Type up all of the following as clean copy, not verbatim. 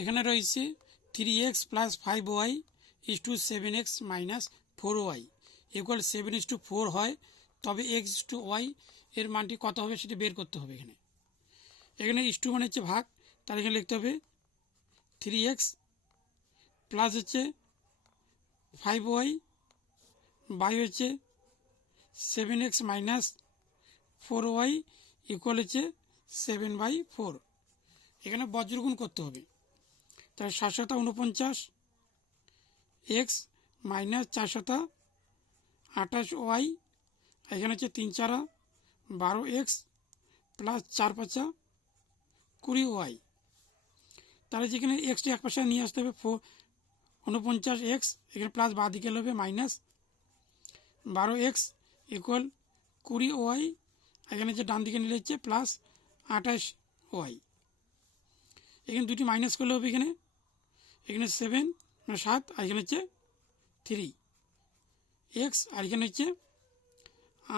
এখানে রয়েছে 3x plus 5y is to 7x minus 4y equal 7:4 হয়, তবে x/y এর মানটি কত হবে সেটা বের করতে হবে। এখানে ইস টু মানে হচ্ছে ভাগ, তার এখানে লিখতে হবে 3x প্লাস হচ্ছে 5y বাই হচ্ছে 7x মাইনাস 4y ইকুয়াল হচ্ছে 7/4। এখানে বজ্রগুণ করতে হবে, তাহলে 7×7 49x মাইনাস 428y, এখানে হচ্ছে 3×4 12x প্লাস 4×5 20y। তাহলে যেখানে এক্সটি এক পাশে নিয়ে আসতে হবে 49x, এখানে প্লাস বাঁ দিকে হবে মাইনাস 12x ইকুয়াল 20y, এখানে যে ডান দিকে নিলে হচ্ছে প্লাস 28y। এখানে দুটি মাইনাস করলে হবে এখানে 7 আর এখানে হচ্ছে 3x, আর এখানে হচ্ছে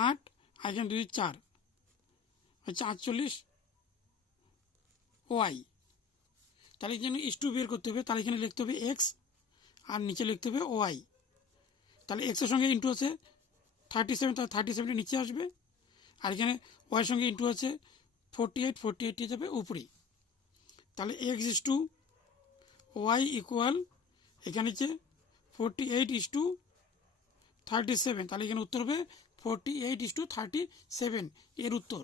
8 আর এখানে 2 4 হচ্ছে 48y। তাহলে এখানে ইস টু বের করতে হবে, তাহলে এখানে লিখতে হবে x আর নিচে লিখতে হবে y। তাহলে এক্সের সঙ্গে ইন্টু আছে 37, তাহলে 37 নিচে আসবে, আর এখানে ওয়াইয়ের সঙ্গে ইন্টু আছে 48 যাবে উপরে। তাহলে x/y ইকুয়াল এখানে হচ্ছে 48:37, তাহলে এখানে উত্তর হবে 48:37 এর উত্তর।